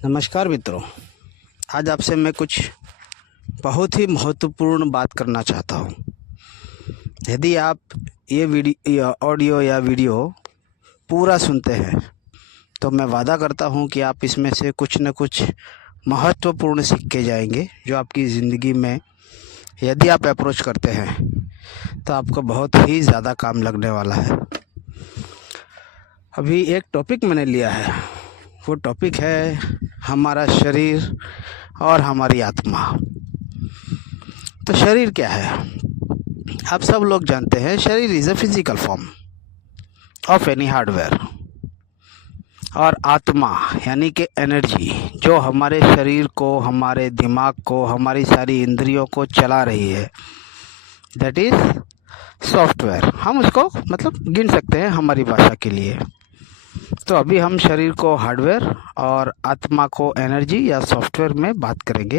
नमस्कार मित्रों, आज आपसे मैं कुछ बहुत ही महत्वपूर्ण बात करना चाहता हूँ। यदि आप ये ऑडियो या वीडियो पूरा सुनते हैं तो मैं वादा करता हूँ कि आप इसमें से कुछ न कुछ महत्वपूर्ण सीख के जाएंगे, जो आपकी ज़िंदगी में यदि आप अप्रोच करते हैं तो आपको बहुत ही ज़्यादा काम लगने वाला है। अभी एक टॉपिक मैंने लिया है, वो टॉपिक है हमारा शरीर और हमारी आत्मा। तो शरीर क्या है? आप सब लोग जानते हैं, शरीर is a physical form of any hardware. और आत्मा यानी कि एनर्जी, जो हमारे शरीर को, हमारे दिमाग को, हमारी सारी इंद्रियों को चला रही है, दैट इज़ सॉफ्टवेयर। हम उसको गिन सकते हैं हमारी भाषा के लिए। तो अभी हम शरीर को हार्डवेयर और आत्मा को एनर्जी या सॉफ्टवेयर में बात करेंगे।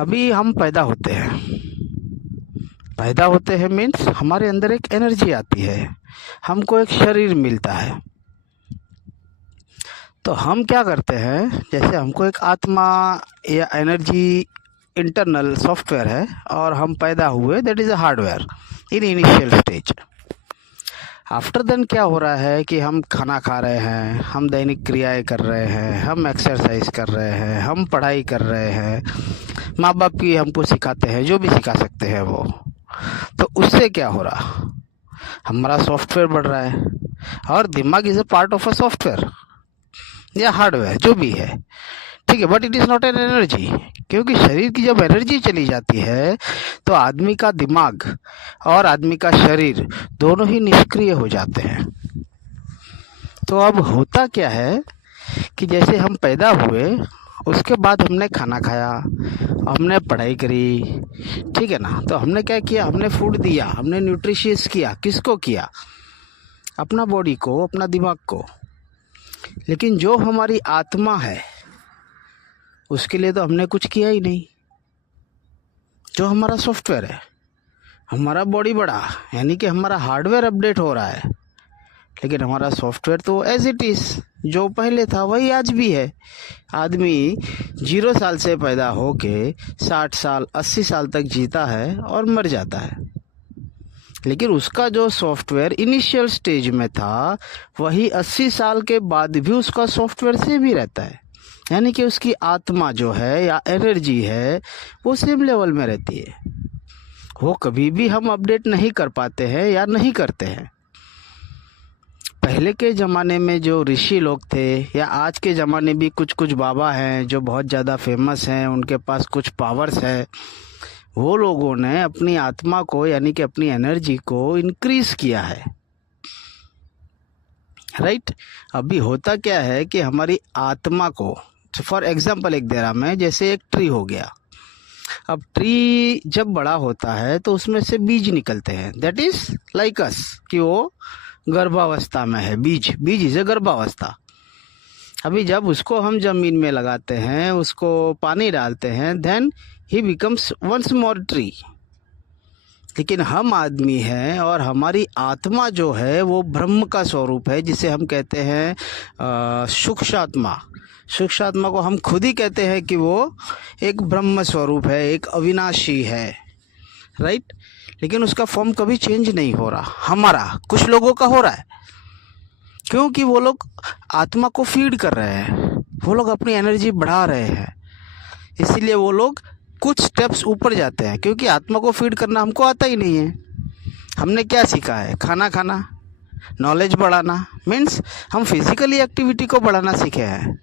अभी हम पैदा होते हैं मीन्स हमारे अंदर एक एनर्जी आती है, हमको एक शरीर मिलता है। तो हम क्या करते हैं, जैसे हमको एक आत्मा या एनर्जी इंटरनल सॉफ्टवेयर है और हम पैदा हुए, that is a hardware in initial stage. After then क्या हो रहा है कि हम खाना खा रहे हैं, हम दैनिक क्रियाएं कर रहे हैं, हम एक्सरसाइज कर रहे हैं, हम पढ़ाई कर रहे हैं, माँ बाप भी हमको सिखाते हैं, जो भी सिखा सकते हैं वो। तो उससे क्या हो रहा, हमारा सॉफ्टवेयर बढ़ रहा है। और दिमाग is a part of a software या हार्डवेयर, जो भी है, ठीक है, but it is not an energy. क्योंकि शरीर की जब एनर्जी चली जाती है तो आदमी का दिमाग और आदमी का शरीर दोनों ही निष्क्रिय हो जाते हैं। तो अब होता क्या है कि जैसे हम पैदा हुए, उसके बाद हमने खाना खाया, हमने पढ़ाई करी, ठीक है ना। तो हमने क्या किया, हमने फूड दिया, हमने न्यूट्रिशियस किया। किसको किया? अपना बॉडी को, अपना दिमाग को। लेकिन जो हमारी आत्मा है उसके लिए तो हमने कुछ किया ही नहीं। जो हमारा सॉफ्टवेयर है, हमारा बॉडी बढ़ा, यानी कि हमारा हार्डवेयर अपडेट हो रहा है, लेकिन हमारा सॉफ्टवेयर तो एज इट इज़ जो पहले था वही आज भी है। आदमी 0 साल से पैदा होके 60 साल 80 साल तक जीता है और मर जाता है, लेकिन उसका जो सॉफ्टवेयर इनिशियल स्टेज में था वही 80 साल के बाद भी उसका सॉफ्टवेयर सेम ही रहता है। यानी कि उसकी आत्मा जो है या एनर्जी है वो सेम लेवल में रहती है। वो कभी भी हम अपडेट नहीं कर पाते हैं या नहीं करते हैं। पहले के ज़माने में जो ऋषि लोग थे, या आज के ज़माने भी कुछ कुछ बाबा हैं जो बहुत ज़्यादा फेमस हैं, उनके पास कुछ पावर्स है, वो लोगों ने अपनी आत्मा को यानी कि अपनी एनर्जी को इंक्रीज किया है, राइट। अभी होता क्या है कि हमारी आत्मा को, फॉर एग्जांपल एक दे रहा मैं, जैसे एक ट्री हो गया। अब ट्री जब बड़ा होता है तो उसमें से बीज निकलते हैं, दैट इज लाइक अस, कि वो गर्भावस्था में है। बीज इज ए गर्भावस्था। अभी जब उसको हम जमीन में लगाते हैं, उसको पानी डालते हैं, then he becomes once more tree. लेकिन हम आदमी हैं और हमारी आत्मा जो है वो ब्रह्म का स्वरूप है, जिसे हम कहते हैं सूक्ष्मात्मा। सूक्ष्मात्मा को हम खुद ही कहते हैं कि वो एक ब्रह्म स्वरूप है, एक अविनाशी है, राइट। लेकिन उसका फॉर्म कभी चेंज नहीं हो रहा। हमारा कुछ लोगों का हो रहा है, क्योंकि वो लोग आत्मा को फीड कर रहे हैं, वो लोग अपनी एनर्जी बढ़ा रहे हैं, इसीलिए वो लोग कुछ स्टेप्स ऊपर जाते हैं। क्योंकि आत्मा को फीड करना हमको आता ही नहीं है। हमने क्या सीखा है? खाना खाना, नॉलेज बढ़ाना, मीन्स हम फिजिकली एक्टिविटी को बढ़ाना सीखे हैं,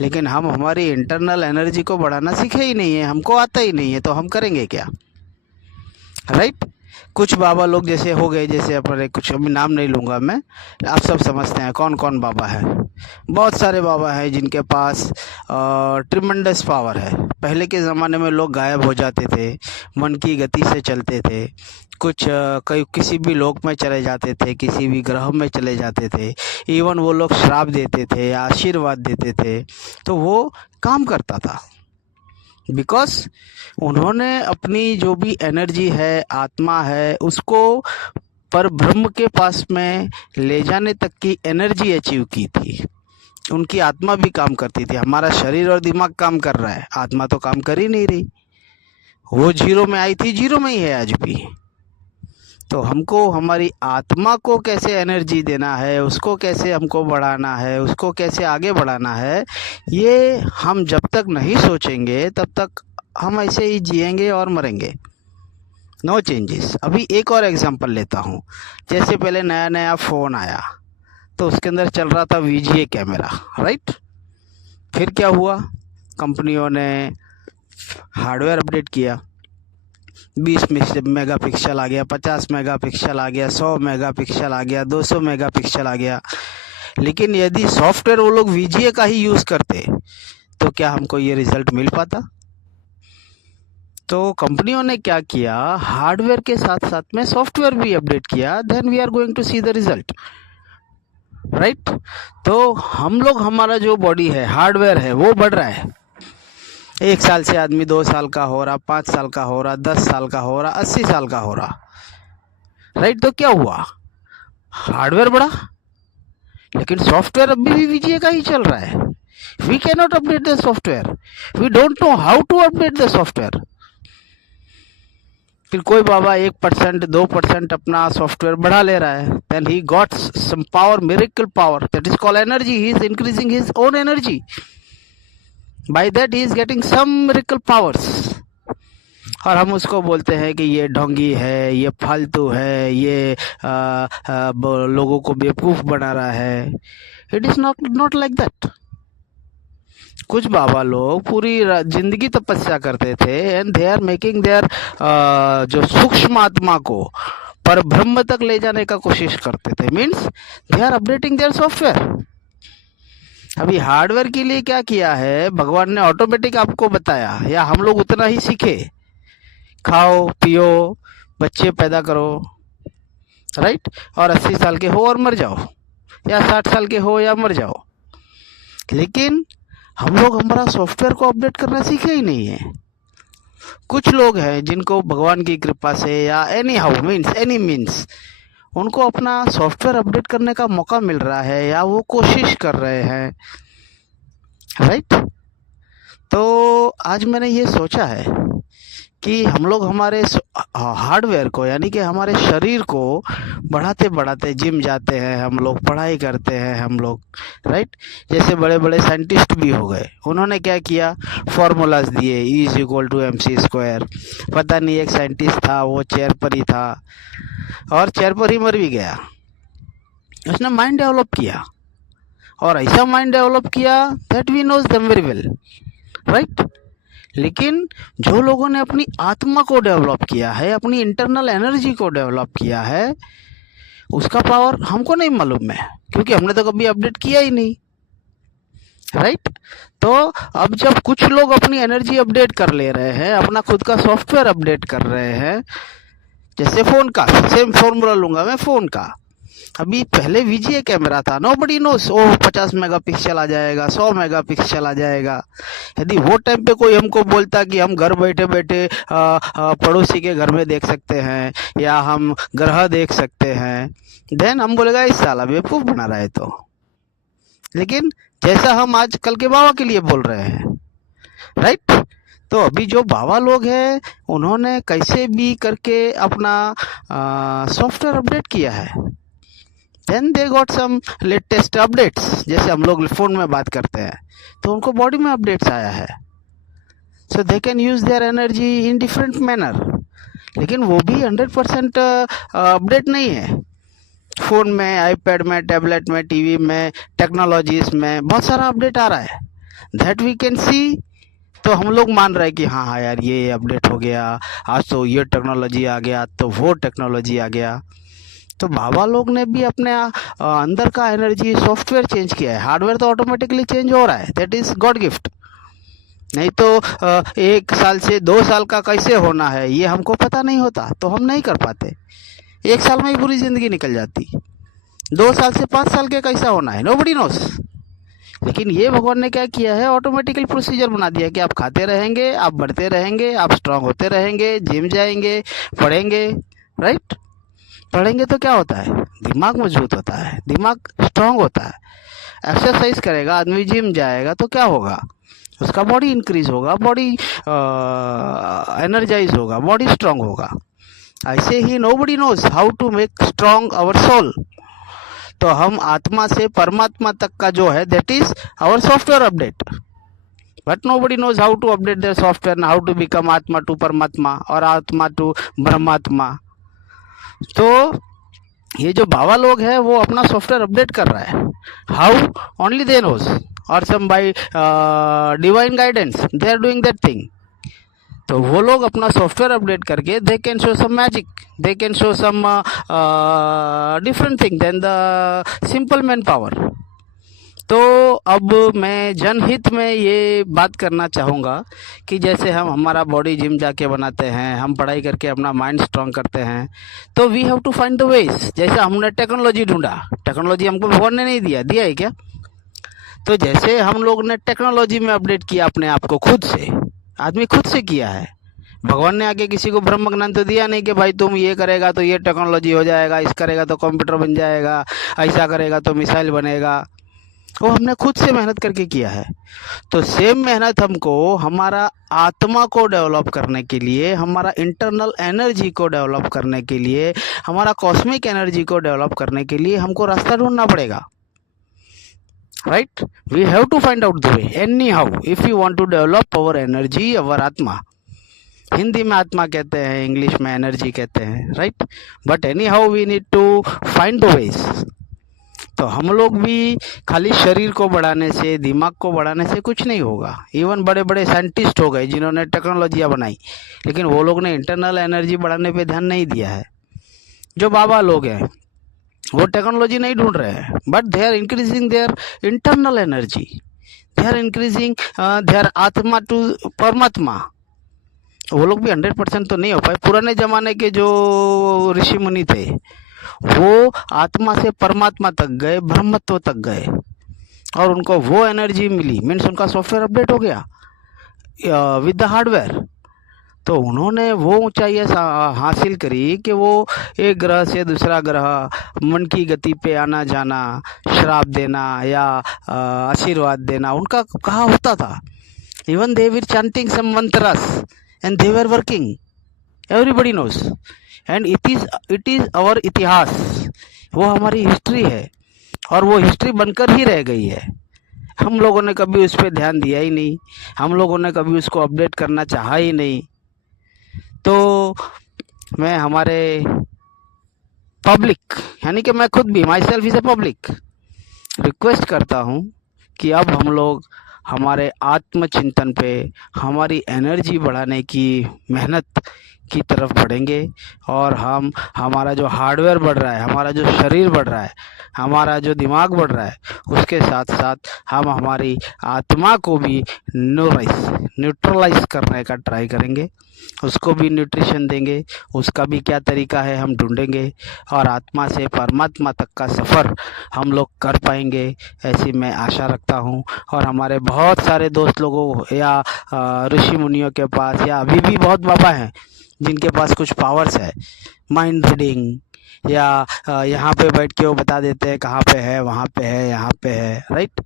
लेकिन हम हमारी इंटरनल एनर्जी को बढ़ाना सीखे ही नहीं है, हमको आता ही नहीं है, तो हम करेंगे क्या, राइट। कुछ बाबा लोग जैसे हो गए, जैसे अपने कुछ, अभी नाम नहीं लूँगा मैं, आप सब समझते हैं कौन कौन बाबा है। बहुत सारे बाबा हैं जिनके पास ट्रिमेंडस पावर है। पहले के ज़माने में लोग गायब हो जाते थे, मन की गति से चलते थे, कुछ कई किसी भी लोक में चले जाते थे, किसी भी ग्रह में चले जाते थे, इवन वो लोग श्राप देते थे, आशीर्वाद देते थे, तो वो काम करता था। बिकॉज उन्होंने अपनी जो भी एनर्जी है, आत्मा है, उसको पर ब्रह्म के पास में ले जाने तक की एनर्जी अचीव की थी। उनकी आत्मा भी काम करती थी। हमारा शरीर और दिमाग काम कर रहा है, आत्मा तो काम कर ही नहीं रही। वो जीरो में आई थी, जीरो में ही है आज भी। तो हमको हमारी आत्मा को कैसे एनर्जी देना है, उसको कैसे हमको बढ़ाना है, उसको कैसे आगे बढ़ाना है, ये हम जब तक नहीं सोचेंगे तब तक हम ऐसे ही जिएंगे और मरेंगे। No changes. अभी एक और एग्जांपल लेता हूँ। जैसे पहले नया नया फ़ोन आया तो उसके अंदर चल रहा था VGA कैमरा, राइट। फिर क्या हुआ, कंपनियों ने हार्डवेयर अपडेट किया, 20 मेगापिक्सल आ गया, 50 मेगापिक्सल आ गया, 100 मेगापिक्सल आ गया, 200 मेगापिक्सल आ गया। लेकिन यदि सॉफ्टवेयर वो लोग VGA का ही यूज़ करते तो क्या हमको ये रिजल्ट मिल पाता? तो कंपनियों ने क्या किया, हार्डवेयर के साथ साथ में सॉफ्टवेयर भी अपडेट किया, then we are going to see the result, right. तो हम लोग, हमारा जो बॉडी है, हार्डवेयर है, वो बढ़ रहा है। 1 साल से आदमी 2 साल का हो रहा, 5 साल का हो रहा, 10 साल का हो रहा, 80 साल का हो रहा, राइट। तो क्या हुआ, हार्डवेयर बढ़ा, लेकिन सॉफ्टवेयर अभी भी VGA का ही चल रहा है। We can not update the software, we don't know how to update the software. फिर कोई बाबा 1% 2% अपना सॉफ्टवेयर बढ़ा ले रहा है, then he got some power, miracle power, that is called energy. He is increasing his own energy, by that he is getting some miracle powers. और हम उसको बोलते हैं कि ये ढोंगी है, ये फालतू है, ये लोगों को बेवकूफ़ बना रहा है। It is not like that. कुछ बाबा लोग पूरी जिंदगी तपस्या करते थे and they are making their जो सूक्ष्म आत्मा को पर ब्रह्म तक ले जाने का कोशिश करते थे, means they are updating their software. अभी हार्डवेयर के लिए क्या किया है, भगवान ने ऑटोमेटिक आपको बताया, या हम लोग उतना ही सीखे, खाओ पियो, बच्चे पैदा करो, राइट, और 80 साल के हो और मर जाओ, या 60 साल के हो या मर जाओ। लेकिन हम लोग हमारा सॉफ्टवेयर को अपडेट करना सीखे ही नहीं है। कुछ लोग हैं जिनको भगवान की कृपा से या एनी मीन्स उनको अपना सॉफ्टवेयर अपडेट करने का मौका मिल रहा है, या वो कोशिश कर रहे हैं, राइट। तो आज मैंने ये सोचा है कि हम लोग हमारे हार्डवेयर को, यानी कि हमारे शरीर को बढ़ाते बढ़ाते, जिम जाते हैं हम लोग, पढ़ाई करते हैं हम लोग, राइट। जैसे बड़े बड़े साइंटिस्ट भी हो गए, उन्होंने क्या किया, फॉर्मूलाज दिए, E=mc²। पता नहीं, एक साइंटिस्ट था, वो चेयर पर ही था और चेयर पर ही मर भी गया। उसने माइंड डेवलप किया, और ऐसा माइंड डेवलप किया that we knows them very well, right. लेकिन जो लोगों ने अपनी आत्मा को डेवलप किया है, अपनी इंटरनल एनर्जी को डेवलप किया है, उसका पावर हमको नहीं मालूम है, क्योंकि हमने तो कभी अपडेट किया ही नहीं, राइट। तो अब जब कुछ लोग अपनी एनर्जी अपडेट कर ले रहे हैं, अपना खुद का सॉफ्टवेयर अपडेट कर रहे हैं, जैसे फ़ोन का सेम फॉर्मूला लूँगा मैं फ़ोन का। अभी पहले VGA कैमरा था, नोबडी नोस, ओ 50 मेगापिक्सल आ जाएगा, 100 मेगापिक्सल आ जाएगा। यदि वो टाइम पे कोई हमको बोलता कि हम घर बैठे बैठे पड़ोसी के घर में देख सकते हैं, या हम ग्रह देख सकते हैं, देन हम बोलेगा इस साला बेवकूफ़ बना रहा है। तो लेकिन जैसा हम आज कल के बाबा के लिए बोल रहे हैं, राइट। तो अभी जो बाबा लोग हैं, उन्होंने कैसे भी करके अपना सॉफ्टवेयर अपडेट किया है, then they got some latest updates. जैसे हम लोग फ़ोन में बात करते हैं तो उनको बॉडी में अपडेट्स आया है, so they can use their energy in different manner. लेकिन वो भी 100% अपडेट नहीं है। फ़ोन में, आईपैड में, टैबलेट में, टीवी में, टेक्नोलॉजीज़ में बहुत सारा अपडेट आ रहा है, दैट वी कैन सी। तो हम लोग मान रहे हैं कि हाँ हाँ यार, ये अपडेट हो गया, आज तो ये टेक्नोलॉजी आ गया, तो वो टेक्नोलॉजी आ गया। तो बाबा लोग ने भी अपने अंदर का एनर्जी सॉफ्टवेयर चेंज किया है। हार्डवेयर तो ऑटोमेटिकली चेंज हो रहा है, दैट इज़ गॉड गिफ्ट। नहीं तो 1 साल से 2 साल का कैसे होना है ये हमको पता नहीं होता, तो हम नहीं कर पाते। 1 साल में ही पूरी ज़िंदगी निकल जाती, 2 साल से 5 साल के कैसा होना है, नोबडी नोस। लेकिन ये भगवान ने क्या किया है, ऑटोमेटिकली प्रोसीजर बना दिया कि आप खाते रहेंगे, आप बढ़ते रहेंगे, आप स्ट्रांग होते रहेंगे, जिम जाएंगे, पढ़ेंगे, राइट। पढ़ेंगे तो क्या होता है, दिमाग मजबूत होता है, दिमाग स्ट्रांग होता है। एक्सरसाइज करेगा आदमी, जिम जाएगा तो क्या होगा, उसका बॉडी इंक्रीज होगा, बॉडी एनर्जाइज होगा, बॉडी स्ट्रांग होगा। ऐसे ही nobody knows how to make strong our soul. तो हम आत्मा से परमात्मा तक का जो है that is our software update, but nobody knows how to update their software, how to become आत्मा टू परमात्मा और आत्मा टू ब्रह्मात्मा। तो ये जो बाबा लोग हैं वो अपना सॉफ्टवेयर अपडेट कर रहा है, हाउ ओनली दे नोज और some by divine guidance they are doing that thing. तो वो लोग अपना सॉफ्टवेयर अपडेट करके they can show some magic, they can show some different thing than the simple man power. तो अब मैं जनहित में ये बात करना चाहूँगा कि जैसे हम हमारा बॉडी जिम जाके बनाते हैं, हम पढ़ाई करके अपना माइंड स्ट्रांग करते हैं, तो we have to find the ways. जैसे हमने टेक्नोलॉजी ढूंढा, टेक्नोलॉजी हमको भगवान ने नहीं दिया, दिया है क्या? तो जैसे हम लोग ने टेक्नोलॉजी में अपडेट किया अपने आप को खुद से, आदमी खुद से किया है। भगवान ने आगे किसी को ब्रह्म ज्ञान तो दिया नहीं कि भाई तुम ये करेगा तो ये टेक्नोलॉजी हो जाएगा, इस करेगा तो कंप्यूटर बन जाएगा, ऐसा करेगा तो मिसाइल बनेगा। वो हमने खुद से मेहनत करके किया है। तो सेम मेहनत हमको हमारा आत्मा को डेवलप करने के लिए, हमारा इंटरनल एनर्जी को डेवलप करने के लिए, हमारा कॉस्मिक एनर्जी को डेवलप करने के लिए हमको रास्ता ढूंढना पड़ेगा, right? We have to find out the way anyhow if you want to develop our energy, our आत्मा। हिंदी में आत्मा कहते हैं, इंग्लिश में एनर्जी कहते हैं, right? But anyhow we need to find the ways. तो हम लोग भी खाली शरीर को बढ़ाने से, दिमाग को बढ़ाने से कुछ नहीं होगा। इवन बड़े बड़े साइंटिस्ट हो गए जिन्होंने टेक्नोलॉजियाँ बनाई, लेकिन वो लोग ने इंटरनल एनर्जी बढ़ाने पे ध्यान नहीं दिया है। जो बाबा लोग हैं वो टेक्नोलॉजी नहीं ढूंढ रहे हैं, but they are increasing their internal energy, they are increasing their atma to paramatma. वो लोग भी 100% तो नहीं हो पाए। पुराने ज़माने के जो ऋषि मुनि थे वो आत्मा से परमात्मा तक गए, ब्रह्मत्व तक गए, और उनको वो एनर्जी मिली, मीन्स उनका सॉफ्टवेयर अपडेट हो गया विद द हार्डवेयर। तो उन्होंने वो ऊंचाई हासिल करी कि वो एक ग्रह से दूसरा ग्रह मन की गति पे आना जाना, श्राप देना या आशीर्वाद देना उनका कहाँ होता था। Even they were chanting some mantras and they were working, everybody knows, and it is our इतिहास, वो हमारी हिस्ट्री है और वो हिस्ट्री बनकर ही रह गई है। हम लोगों ने कभी उस पर ध्यान दिया ही नहीं, हम लोगों ने कभी उसको अपडेट करना चाहा ही नहीं। तो मैं हमारे पब्लिक, यानी कि मैं खुद भी, my self is a public, request करता हूँ कि अब हम लोग हमारे आत्मचिंतन पे, हमारी एनर्जी बढ़ाने की मेहनत की तरफ बढ़ेंगे, और हम हमारा जो हार्डवेयर बढ़ रहा है, हमारा जो शरीर बढ़ रहा है, हमारा जो दिमाग बढ़ रहा है, उसके साथ साथ हम हमारी आत्मा को भी न्यूट्रलाइज करने का ट्राई करेंगे, उसको भी न्यूट्रिशन देंगे, उसका भी क्या तरीका है हम ढूंढेंगे, और आत्मा से परमात्मा तक का सफ़र हम लोग कर पाएंगे, ऐसी मैं आशा रखता हूँ। और हमारे बहुत सारे दोस्त लोगों या ऋषि मुनियों के पास, या अभी भी बहुत बाबा हैं जिनके पास कुछ पावर्स है, माइंड रीडिंग, या यहाँ पे बैठ के वो बता देते हैं कहाँ पे है, वहाँ पे है, यहाँ पे है, राइट?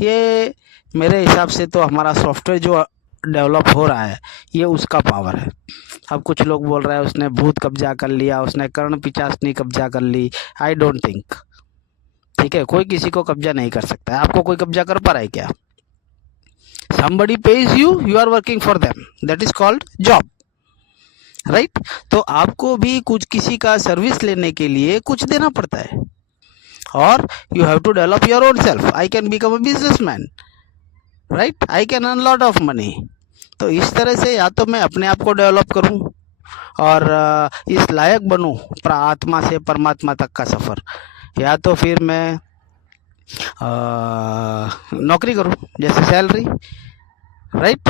ये मेरे हिसाब से तो हमारा सॉफ्टवेयर जो डेवलप हो रहा है ये उसका पावर है। अब कुछ लोग बोल रहे हैं उसने भूत कब्जा कर लिया, उसने कर्ण पिशाचनी कब्जा कर ली। आई डोंट थिंक, ठीक है, कोई किसी को कब्जा नहीं कर सकता है। आपको कोई कब्जा कर पा रहा है क्या? somebody pays you, you are working for them, that is called job, right? तो आपको भी कुछ किसी का सर्विस लेने के लिए कुछ देना पड़ता है, और you have to develop your own self. I can become a businessman, right? I can earn lot of money. तो इस तरह से या तो मैं अपने आप को डेवलप करूं और इस लायक बनूं आत्मा से परमात्मा तक का सफ़र, या तो फिर मैं नौकरी करूं जैसे सैलरी, राइट?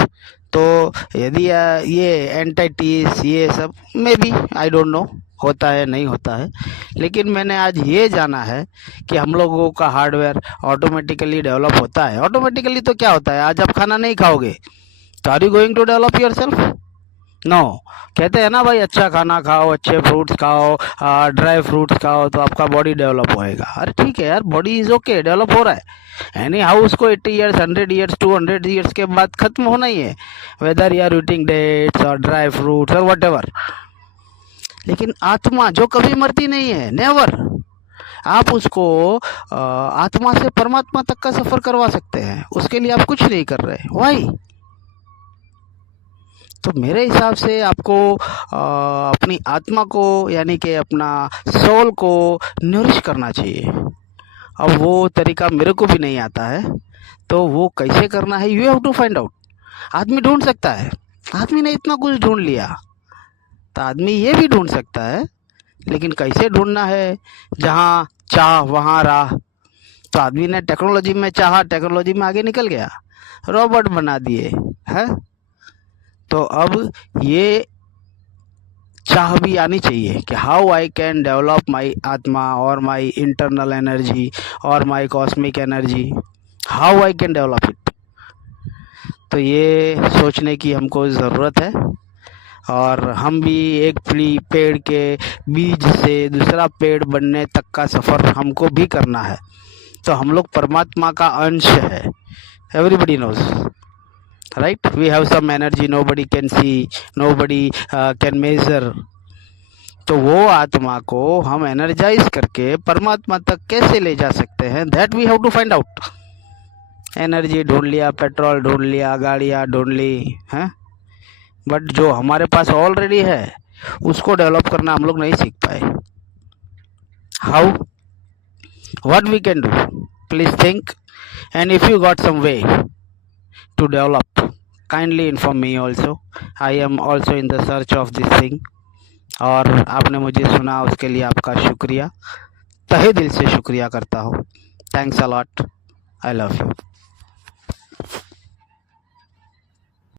तो यदि ये एंटिटीज ये सब may be, I don't know होता है नहीं होता है, लेकिन मैंने आज ये जाना है कि हम लोगों का हार्डवेयर ऑटोमेटिकली डेवलप होता है। ऑटोमेटिकली तो क्या होता है, आज आप खाना नहीं खाओगे तो are you going to develop yourself? No, कहते हैं ना भाई अच्छा खाना खाओ, अच्छे फ्रूट्स खाओ, ड्राई फ्रूट्स खाओ तो आपका बॉडी डेवलप होएगा। अरे ठीक है यार, बॉडी इज ओके, डेवलप हो रहा है एनी हाउ। उसको 80 ईयर्स, 100 ईयर्स, 200 ईयर्स के बाद खत्म होना ही है, whether you are eating dates और ड्राई फ्रूट्स और वट एवर। लेकिन आत्मा जो कभी मरती नहीं है, नेवर, आप उसको आत्मा से परमात्मा तक का सफर करवा सकते हैं। उसके लिए आप कुछ नहीं कर रहे, वाई? तो मेरे हिसाब से आपको अपनी आत्मा को, यानी कि अपना सोल को नरिश करना चाहिए। अब वो तरीका मेरे को भी नहीं आता है, तो वो कैसे करना है, you have to find out. आदमी ढूंढ सकता है, आदमी ने इतना कुछ ढूंढ लिया, तो आदमी ये भी ढूंढ सकता है, लेकिन कैसे ढूंढना है? जहाँ चाह वहाँ राह। तो आदमी ने टेक्नोलॉजी में चाहा, टेक्नोलॉजी में आगे निकल गया, रोबोट बना दिए है। तो अब ये चाह भी आनी चाहिए कि how I can develop my आत्मा और माई इंटरनल एनर्जी और my cosmic energy, how I can develop it. तो ये सोचने की हमको ज़रूरत है, और हम भी एक पेड़ के बीज से दूसरा पेड़ बनने तक का सफ़र हमको भी करना है। तो हम लोग परमात्मा का अंश है, everybody knows, right? We have some energy nobody can see, nobody can measure. तो वो आत्मा को हम एनर्जाइज करके परमात्मा तक कैसे ले जा सकते हैं, that we have to find out. Energy ढूंढ लिया, पेट्रोल ढूंढ लिया, गाड़ियाँ ढूंढ ली हैं, बट जो हमारे पास ऑलरेडी है उसको डेवलप करना हम लोग नहीं सीख पाए। How, what we can do, please think, and if you got some way to develop, kindly inform me also. I am also in the search of this thing। और आपने मुझे सुना, उसके लिए आपका शुक्रिया, तहे दिल से शुक्रिया करता हूँ। Thanks a lot, I love you.